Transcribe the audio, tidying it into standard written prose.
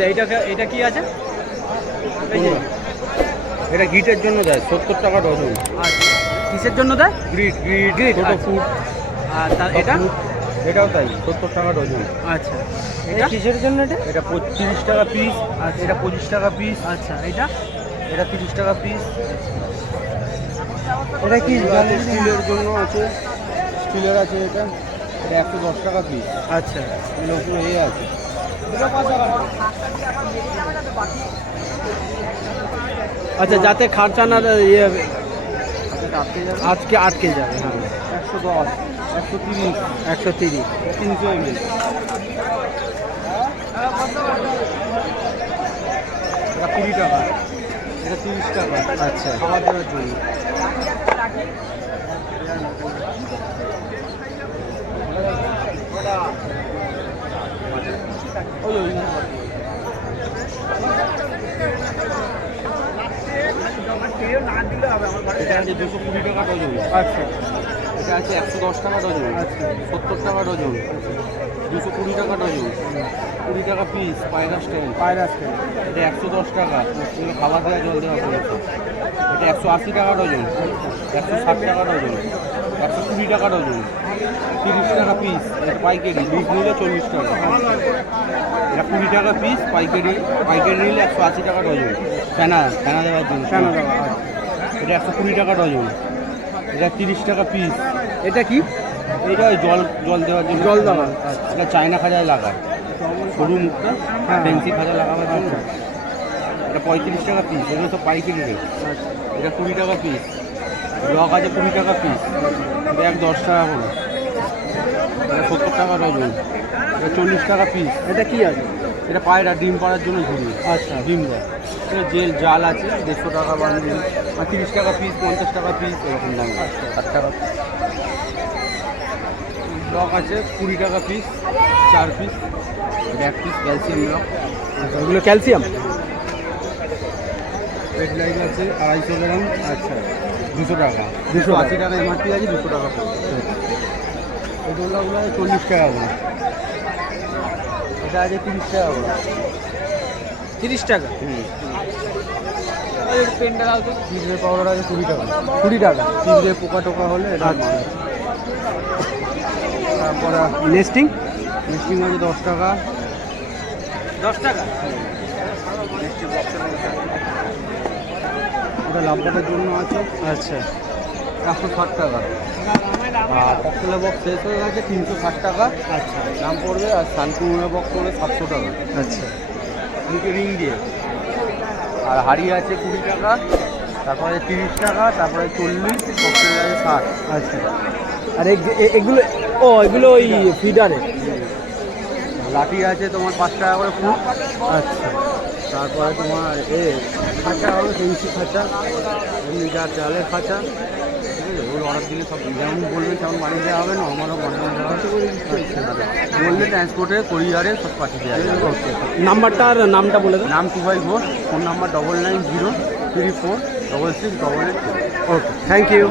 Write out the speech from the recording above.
দা এটা কি আছে? এটা গিটের জন্য দেয় 70 টাকা ডজন। আচ্ছা, কিসের জন্য দেয়? গ্রিট ছোটো ফুড। আর এটা এটাও তাই 70 টাকা ডজন। আচ্ছা, এটা কিসের জন্য? এটা 30 টাকা পিস। আচ্ছা, এটা 25 টাকা পিস। আচ্ছা, এটা 30 টাকা পিস। এটা কি স্টিলের জন্য আছে, স্টিলের আছে। এটা 110 টাকা পিস। আচ্ছা, এগুলো পুরো আছে। আচ্ছা, যাতে খার্চা না ইয়ে আজকে আটকে যাবে। হ্যাঁ, 110, 130, 130, 300 ml। এটা 20 টাকা, এটা 30 টাকা। আচ্ছা, খাবার দেওয়ার জন্য। এটা আছে 220 টাকা ডজন। আচ্ছা, এটা আছে 110 টাকা ডজন। আচ্ছা, 70 টাকা ডজন। 220 টাকা ডজন। 20 টাকা পিস। পায়রা স্ট্যান্ড। এটা 110 টাকা। খাবার দেওয়া, জল দেওয়া পড়েছে। এটা 180 টাকা ডজন। 160 টাকা ডজন। 120 টাকা ডজন। 30 টাকা পিস। এটা পাইকারি, লিজ নিলে 40 টাকা। এটা 20 টাকা পিস। পাইকারি নিলে 180 টাকা ডজন। ফেনা দেওয়ার জন্য। এটা 120 টাকা ডজন। এটা 30 টাকা পিস। এটা কি? এটা ওই জল দেওয়ার জন্য। জল দেওয়া। এটা চায়না খাজায় লাগায়, সরু মুখটা ফেন্সি খাজা লাগাবার জন্য। এটা 35 টাকা পিস। এগুলো তো পাইকারি রেট। এটা 20 টাকা পিস। লক আছে 20 টাকা পিস। ব্যাগ 10 টাকা করে। এটা 70 টাকা ডজন। এটা 40 টাকা পিস। এটা কি আছে? এটা পায়রা ডিম পাড়ার জন্য ঝুড়ি। আচ্ছা, ডিম দেয়। এটা জাল আছে 150 টাকা বান্ডিল। 30 টাকা পিস, 50 টাকা পিস, এরকম দাম। 60 টাকা। লক আছে 20 টাকা পিস, 4 পিস। এটা 1 পিস ক্যালসিয়াম লক। ওগুলো ক্যালসিয়াম। রেড লাইট আছে 250 গ্রাম। আচ্ছা, 200 টাকা। 280 টাকা এমআরপি আছে, 200 টাকা পড়বে। এই দোলনাগুলো 40 টাকা করে। এটা আছে 30 টাকা করে। 30 টাকা। পেনটা দাও তো। চিড়িয়া পাউডার আছে 20 টাকা। 20 টাকা। চিড়িয়া পোকা টোকা হলে এটা। আচ্ছা, তারপরে নেস্টিং আছে 10 টাকা। 10 টাকা। ওটা লাভবাটের জন্য আছে। আচ্ছা, 160 টাকা। আর ককটেলের বক্স শেষ হয়ে গেছে, 360 টাকা। আচ্ছা, দাম পড়বে। আর শান্তিপুরের বক্স পড়বে 700 টাকা। আচ্ছা, মুখে রিং দিয়ে। আর হাড়ি আছে 20 টাকা। তারপরে 30 টাকা। তারপরে 40। ককটেল আছে 60। আচ্ছা। আর এগুলো ওই ফিডারে। লাঠি আছে তোমার 5 টাকা করে ফুট। আচ্ছা, তারপরে তোমার খাঁচা হবে 300 খাঁচা। এমনি যা চালের খাঁচা। ঠিক আছে, ওর অর্ডার দিলে সব যেমন বলবেন তেমন বানিয়ে দেওয়া হবে না। আমারও বানিয়ে দেওয়া হবে। বললে ট্রান্সপোর্টে, কোরিয়ারে সব পাঠিয়ে দেওয়া যাবে। নামটা বলে দেন। নাম 25 Ghosh. Phone number 99034688। Okay, thank you.